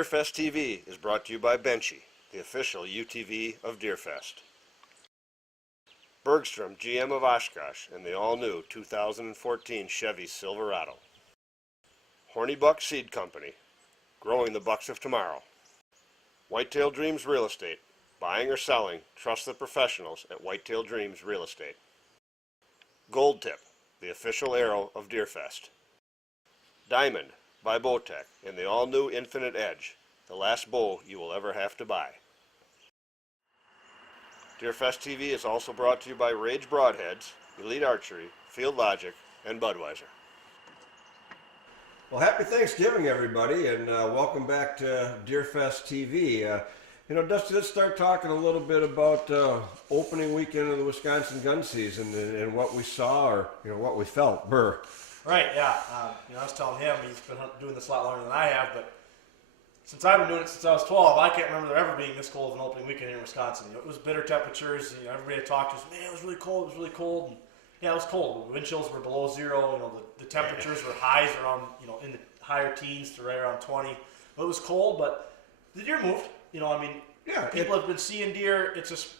Deerfest TV is brought to you by Benchy, the official UTV of Deerfest. Bergstrom GM of Oshkosh and the all-new 2014 Chevy Silverado. Horny Buck Seed Company, growing the bucks of tomorrow. Whitetail Dreams Real Estate, buying or selling, trust the professionals at Whitetail Dreams Real Estate. Gold Tip, the official arrow of Deerfest. Diamond by Bowtech and the all-new Infinite Edge, the last bow you will ever have to buy. Deerfest TV is also brought to you by Rage Broadheads, Elite Archery, Field Logic, and Budweiser. Well, happy Thanksgiving, everybody, and welcome back to Deerfest TV. Dusty, let's start talking a little bit about opening weekend of the Wisconsin gun season and what we saw or what we felt. Burr. Right, yeah. I was telling him, he's been doing this a lot longer than I have, but since I've been doing it since I was 12, I can't remember there ever being this cold of an opening weekend here in Wisconsin. It was bitter temperatures. Everybody I talked to was, man, it was really cold. And, yeah, it was cold. The wind chills were below zero. The temperatures were highs around, in the higher teens to right around 20. But it was cold, but the deer moved. People have been seeing deer. It's just,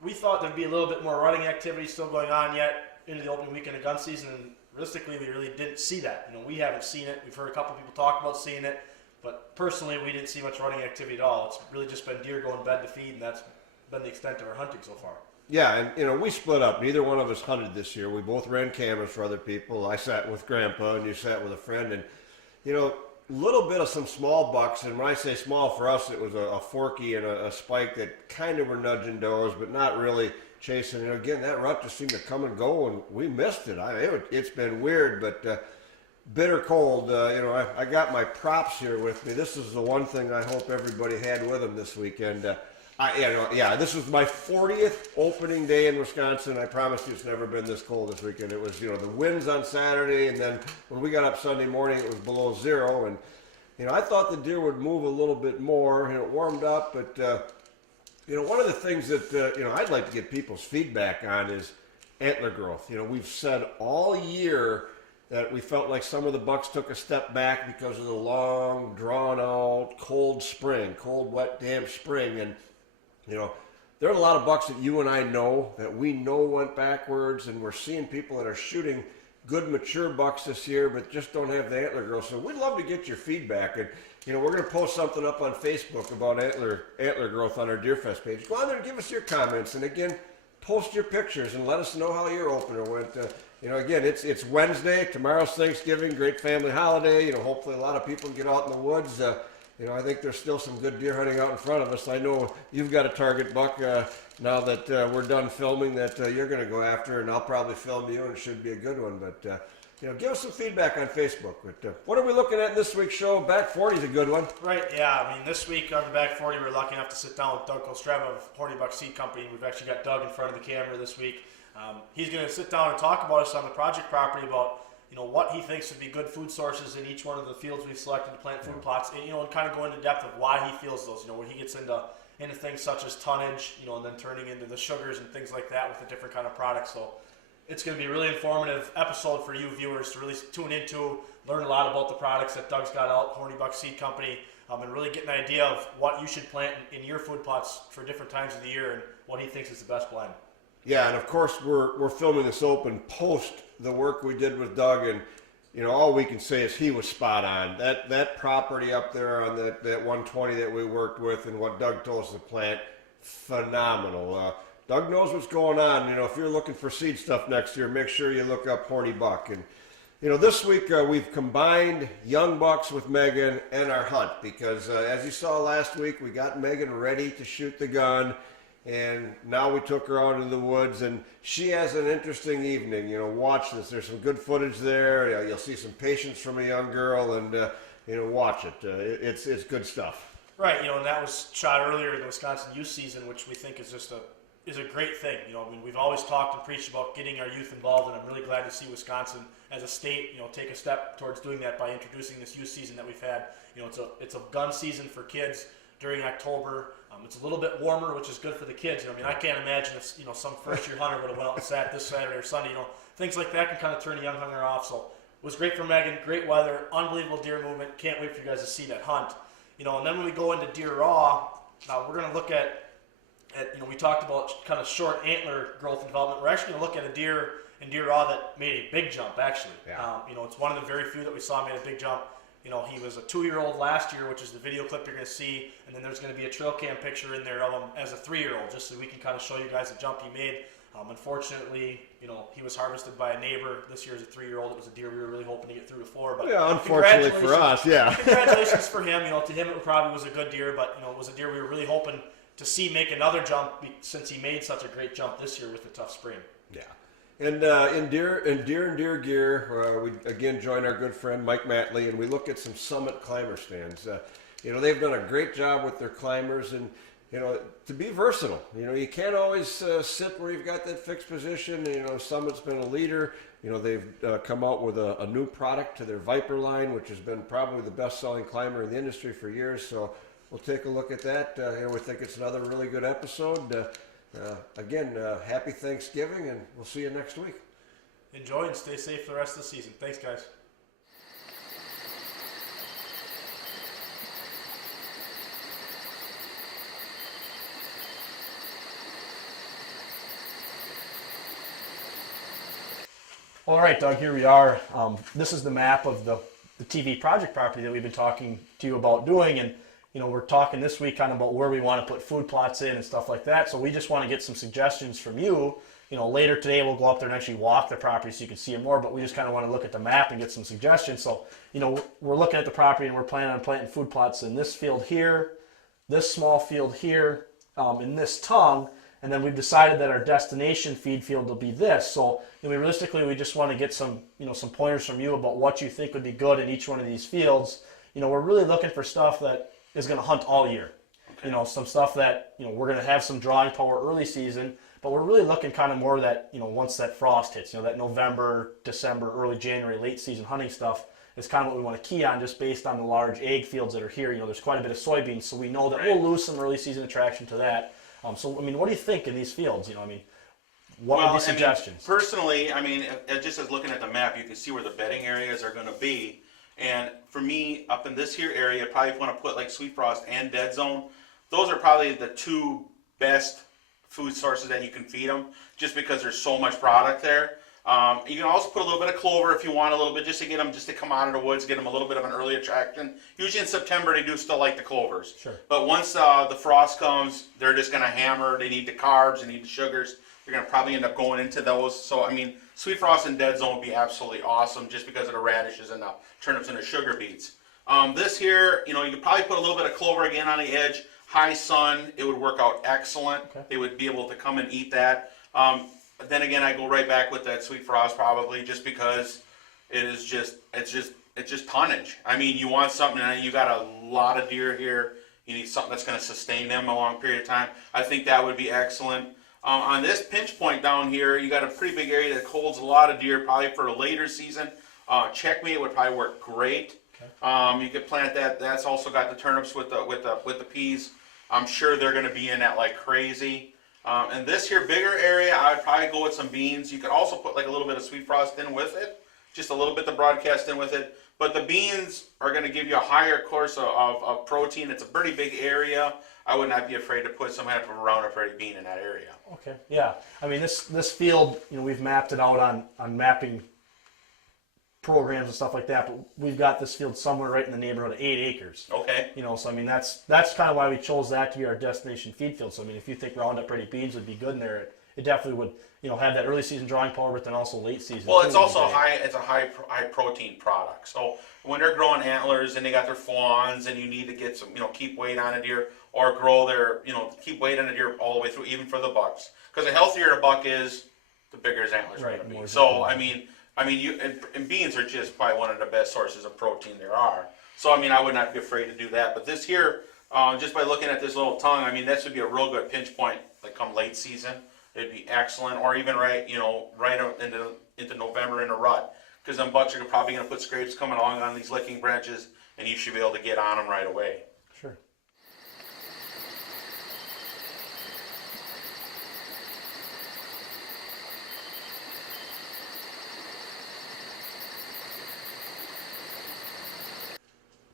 we thought there'd be a little bit more running activity still going on yet into the opening weekend of gun season. And realistically, we really didn't see that. We haven't seen it. We've heard a couple people talk about seeing it, but personally, we didn't see much running activity at all. It's really just been deer going bed to feed, and that's been the extent of our hunting so far. Yeah, and we split up. Neither one of us hunted this year. We both ran cameras for other people. I sat with Grandpa, and you sat with a friend, and a little bit of some small bucks. And when I say small, for us, it was a forky and a spike that kind of were nudging does, but not really chasing. Again, that rut just seemed to come and go, and we missed it. It's been weird, but bitter cold. I got my props here with me. This is the one thing I hope everybody had with them this weekend. This was my 40th opening day in Wisconsin. I promise you it's never been this cold this weekend. It was, the winds on Saturday, and then when we got up Sunday morning, it was below zero. And, I thought the deer would move a little bit more. It warmed up, but one of the things that, I'd like to get people's feedback on is antler growth. We've said all year that we felt like some of the bucks took a step back because of the long, drawn-out, cold, wet, damp spring. And, there are a lot of bucks that you and I know that we know went backwards, and we're seeing people that are shooting good, mature bucks this year, but just don't have the antler growth. So we'd love to get your feedback. And, we're going to post something up on Facebook about antler growth on our Deerfest page. Go on there and give us your comments. And again, post your pictures and let us know how your opener went. Again, it's Wednesday. Tomorrow's Thanksgiving, great family holiday. Hopefully a lot of people get out in the woods. I think there's still some good deer hunting out in front of us. I know you've got a target buck now that we're done filming that you're going to go after, and I'll probably film you, and it should be a good one. But give us some feedback on Facebook. But what are we looking at in this week's show? Back 40 is a good one. Right, yeah. This week on the Back 40, we're lucky enough to sit down with Doug Kostreva of Horny Buck Seed Company. We've actually got Doug in front of the camera this week. He's going to sit down and talk about us on the project property about what he thinks would be good food sources in each one of the fields we've selected to plant food plots, and kind of go into depth of why he feels those. When he gets into things such as tonnage, and then turning into the sugars and things like that with the different kind of products. So it's going to be a really informative episode for you viewers to really tune into, learn a lot about the products that Doug's got out, Horny Buck Seed Company, and really get an idea of what you should plant in your food plots for different times of the year and what he thinks is the best blend. Yeah, and of course we're filming this open post the work we did with Doug, and all we can say is he was spot on. That property up there on that 120 that we worked with and what Doug told us to plant, phenomenal. Doug knows what's going on. If you're looking for seed stuff next year, make sure you look up Horny Buck. And this week we've combined young bucks with Megan and our hunt because as you saw last week, we got Megan ready to shoot the gun. And now we took her out into the woods, and she has an interesting evening. Watch this. There's some good footage there. You'll see some patience from a young girl, and watch it. It's good stuff. Right. And that was shot earlier in the Wisconsin youth season, which we think is just a great thing. We've always talked and preached about getting our youth involved, and I'm really glad to see Wisconsin as a state, take a step towards doing that by introducing this youth season that we've had. It's a gun season for kids during October. It's a little bit warmer, which is good for the kids. I can't imagine if some first-year hunter would have went out and sat this Saturday or Sunday. Things like that can kind of turn a young hunter off. So it was great for Megan. Great weather, unbelievable deer movement. Can't wait for you guys to see that hunt. And then when we go into deer raw, now we're going to look at we talked about kind of short antler growth and development. We're actually going to look at a deer in deer raw that made a big jump, actually. Yeah. It's one of the very few that we saw made a big jump. He was a 2-year-old last year, which is the video clip you're going to see, and then there's going to be a trail cam picture in there of him as a 3-year-old, just so we can kind of show you guys the jump he made. Unfortunately, he was harvested by a neighbor this year as a 3-year-old. It was a deer we were really hoping to get through to 4. But Yeah, unfortunately for us, yeah. Congratulations for him. To him it probably was a good deer, but it was a deer we were really hoping to see make another jump since he made such a great jump this year with a tough spring. Yeah. And in deer gear, we again join our good friend Mike Matley, and we look at some Summit climber stands. They've done a great job with their climbers, and to be versatile. You can't always sit where you've got that fixed position. Summit's been a leader. They've come out with a new product to their Viper line, which has been probably the best-selling climber in the industry for years. So we'll take a look at that. We think it's another really good episode. Again, happy Thanksgiving, and we'll see you next week. Enjoy and stay safe for the rest of the season. Thanks, guys. All right, Doug, here we are. This is the map of the TV project property that we've been talking to you about doing, and we're talking this week kind of about where we want to put food plots in and stuff like that. So we just want to get some suggestions from you. Later today we'll go up there and actually walk the property so you can see it more, but we just kind of want to look at the map and get some suggestions. So, we're looking at the property and we're planning on planting food plots in this field here, this small field here, in this tongue, and then we've decided that our destination feed field will be this. So, realistically, we just want to get some, some pointers from you about what you think would be good in each one of these fields. We're really looking for stuff that is going to hunt all year. Okay. Some stuff that, we're going to have some drawing power early season, but we're really looking kind of more that, once that frost hits, that November, December, early January, late season hunting stuff is kind of what we want to key on, just based on the large egg fields that are here. There's quite a bit of soybeans, so we know that we'll lose some early season attraction to that. So, what do you think in these fields? What would be suggestions? Personally, just as looking at the map, you can see where the bedding areas are going to be. And for me, up in this here area, probably want to put like Sweet Frost and Dead Zone. Those are probably the two best food sources that you can feed them, just because there's so much product there. You can also put a little bit of clover if you want a little bit, just to get them to come out of the woods, get them a little bit of an early attraction. Usually in September they do still like the clovers. Sure. But once the frost comes, they're just going to hammer. They need the carbs, they need the sugars. They're going to probably end up going into those. So Sweet Frost and Dead Zone would be absolutely awesome, just because of the radishes and the turnips and the sugar beets. This here, you could probably put a little bit of clover again on the edge. High sun, it would work out excellent. Okay. They would be able to come and eat that. But then again, I go right back with that Sweet Frost probably, just because it's just tonnage. You want something, and you got a lot of deer here. You need something that's going to sustain them a long period of time. I think that would be excellent. On this pinch point down here, you got a pretty big area that holds a lot of deer, probably for a later season. Checkmate would probably work great. Okay. You could plant that. That's also got the turnips with the peas. I'm sure they're going to be in that like crazy. And this here bigger area, I would probably go with some beans. You could also put like a little bit of Sweet Frost in with it, just a little bit to broadcast in with it. But the beans are going to give you a higher course of protein. It's a pretty big area. I would not be afraid to put some kind of a Roundup Ready bean in that area. Okay, yeah. This field, we've mapped it out on mapping programs and stuff like that, but we've got this field somewhere right in the neighborhood of 8 acres. Okay. So that's kind of why we chose that to be our destination feed field. So if you think Roundup Ready beans would be good in there, it definitely would, have that early season drawing power, but then also late season. Well, it's also a high protein product. So when they're growing antlers and they got their fawns, and you need to get some, keep weight on a deer, or grow their, keep weight on a deer all the way through, even for the bucks. Because the healthier a buck is, the bigger his antlers are going to be. So you and beans are just probably one of the best sources of protein there are. So I would not be afraid to do that. But this here, just by looking at this little tongue, this would be a real good pinch point. Like come late season, it'd be excellent. Or even right into November in a rut, because them bucks are probably going to put scrapes coming along on these licking branches, and you should be able to get on them right away. Sure.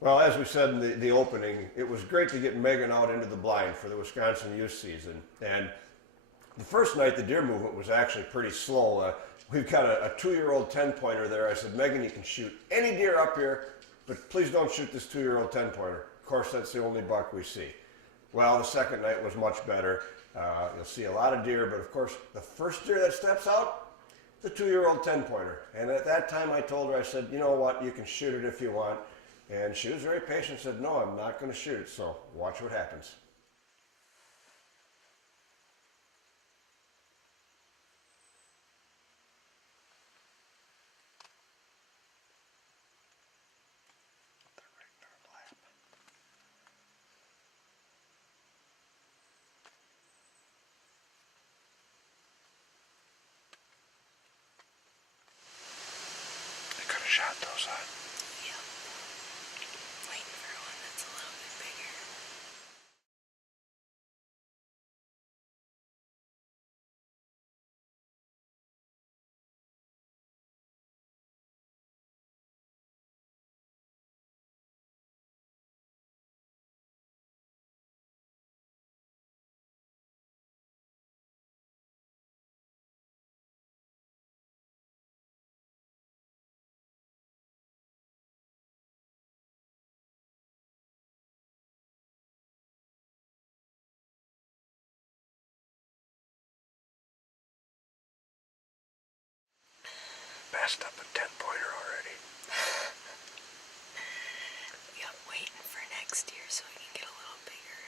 Well, as we said in the opening, it was great to get Megan out into the blind for the Wisconsin youth season. And the first night, the deer movement was actually pretty slow. We've got a 2-year-old 10-pointer there. I said, Megan, you can shoot any deer up here, but please don't shoot this 2-year-old 10-pointer. Of course, that's the only buck we see. Well, the second night was much better. You'll see a lot of deer, but of course, the first deer that steps out, the 2-year-old 10-pointer. And at that time, I told her, I said, you know what, you can shoot it if you want. And she was very patient, said, no, I'm not going to shoot it, so watch what happens. I could have shot those on. Yep. Waiting for one that's a little bit bigger. Passed up a 10-pointer already. Yep, waiting for next year so we can get a little bigger.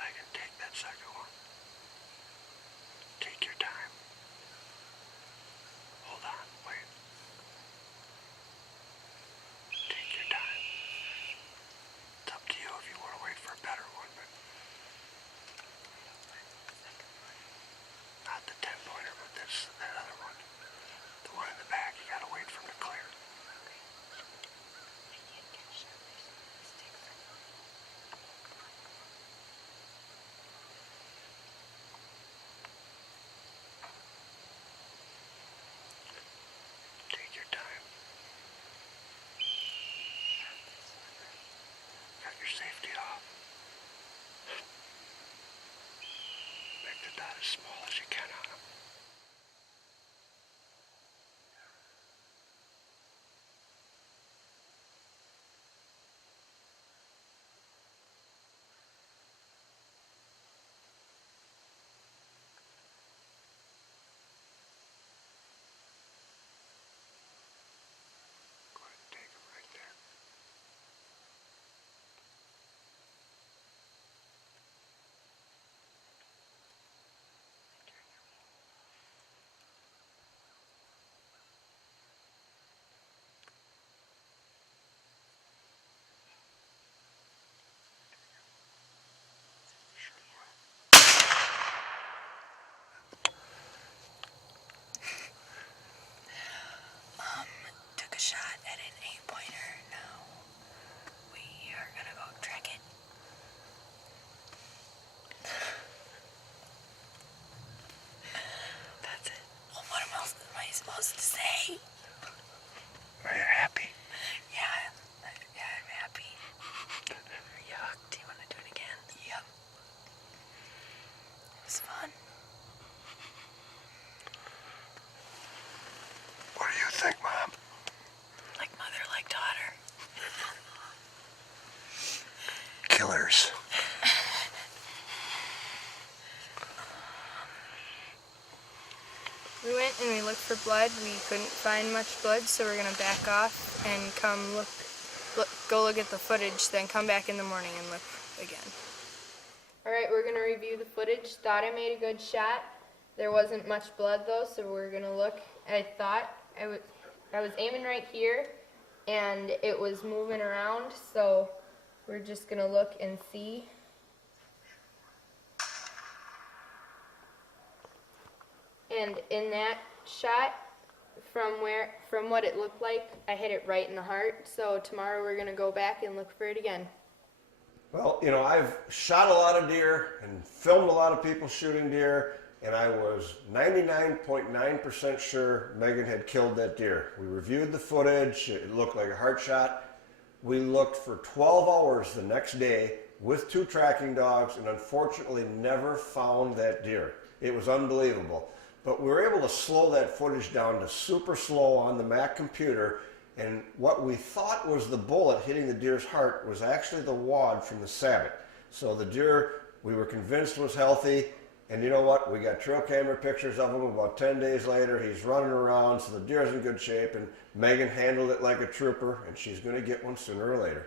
I can take that second one. Take your time. Hold on, wait. Take your time. It's up to you if you want to wait for a better one, but not the 10-pointer, but that other one. The one in the back, you gotta wait for him to clear. Take your time. Got your safety off. Make the dot as small as you can on them. Go ahead and take them right there. Took a shot at an 8-pointer. Now we are gonna go track it. That's it. Well, what else am I supposed to say? Are you happy? Yeah, I'm happy. Are you hooked? Do you want to do it again? Yep. It was fun. What do you think, Mom? Like mother, like daughter. Killers. We went and we looked for blood. We couldn't find much blood, so we're gonna back off and go look at the footage, then come back in the morning and look again. All right, we're gonna review the footage. Thought I made a good shot. There wasn't much blood though, so we're gonna look. I thought I was aiming right here, and it was moving around. So we're just gonna look and see. And in that shot, from what it looked like, I hit it right in the heart. So tomorrow we're gonna go back and look for it again. Well, you know, I've shot a lot of deer and filmed a lot of people shooting deer, and I was 99.9% sure Megan had killed that deer. We reviewed the footage, it looked like a heart shot. We looked for 12 hours the next day with 2 tracking dogs and unfortunately never found that deer. It was unbelievable. But we were able to slow that footage down to super slow on the Mac computer, and what we thought was the bullet hitting the deer's heart was actually the wad from the sabot. So the deer, we were convinced was healthy, and you know what? We got trail camera pictures of him about 10 days later. He's running around, so the deer's in good shape, and Megan handled it like a trooper, and she's going to get one sooner or later.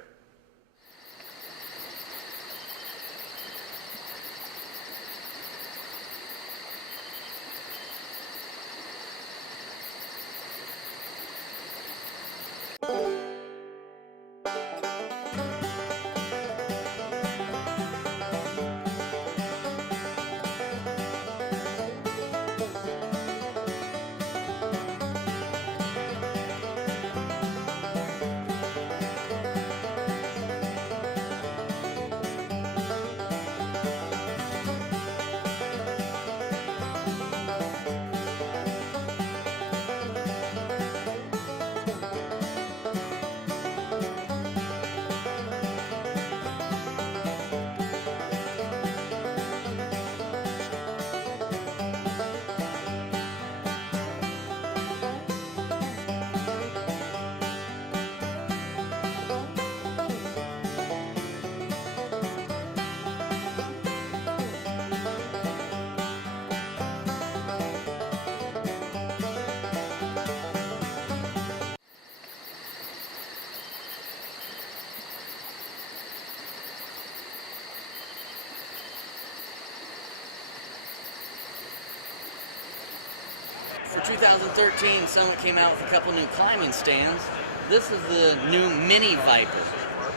For 2013, Summit came out with a couple new climbing stands. This is the new Mini Viper.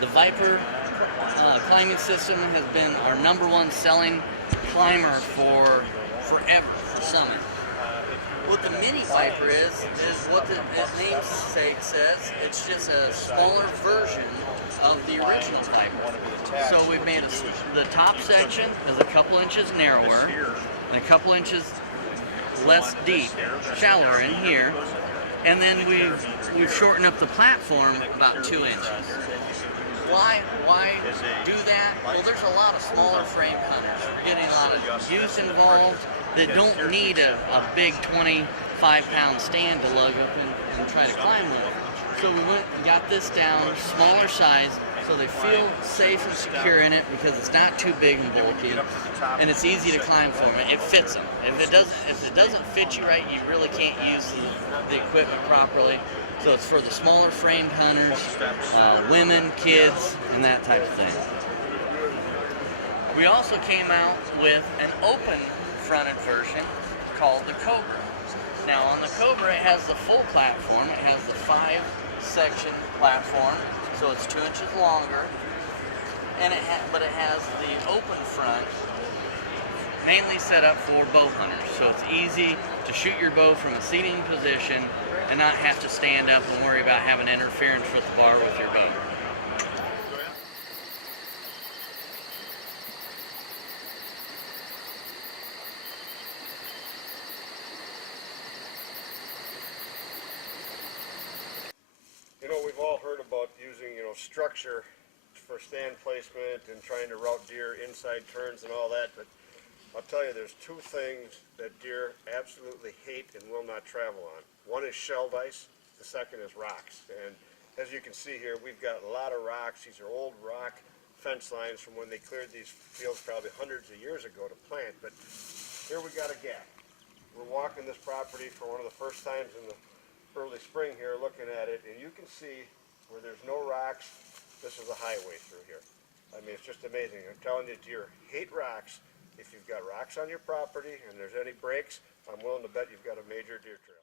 The Viper climbing system has been our #1 selling climber for forever for Summit. What the Mini Viper is what the namesake says. It's just a smaller version of the original Viper. So we've made the top section is a couple inches narrower and a couple inches less deep, shallower in here, and then we've shortened up the platform about 2 inches. Why do that? Well, there's a lot of smaller frame hunters. We're getting a lot of youth involved that don't need a big 25-pound stand to lug up and try to climb with. So we went and got this down, smaller size, so they feel safe and secure in it because it's not too big and bulky, and it's easy to climb for them. It fits them. If it doesn't fit you right, you really can't use the equipment properly. So it's for the smaller framed hunters, women, kids, and that type of thing. We also came out with an open fronted version called the Cobra. Now on the Cobra, it has the full platform. It has the 5-section platform. So it's 2 inches longer, and but it has the open front, mainly set up for bow hunters. So it's easy to shoot your bow from a seating position and not have to stand up and worry about having interference with the bar with your bow. You know, we've all heard about using, structure for stand placement and trying to route deer inside turns and all that, but I'll tell you, there's 2 things that deer absolutely hate and will not travel on. One is shelled ice, the second is rocks. And as you can see here, we've got a lot of rocks. These are old rock fence lines from when they cleared these fields probably hundreds of years ago to plant, but here we got a gap. We're walking this property for one of the first times in the early spring here, looking at it, and you can see where there's no rocks, this is a highway through here. I mean, it's just amazing. I'm telling you, deer hate rocks. If you've got rocks on your property and there's any breaks, I'm willing to bet you've got a major deer trail.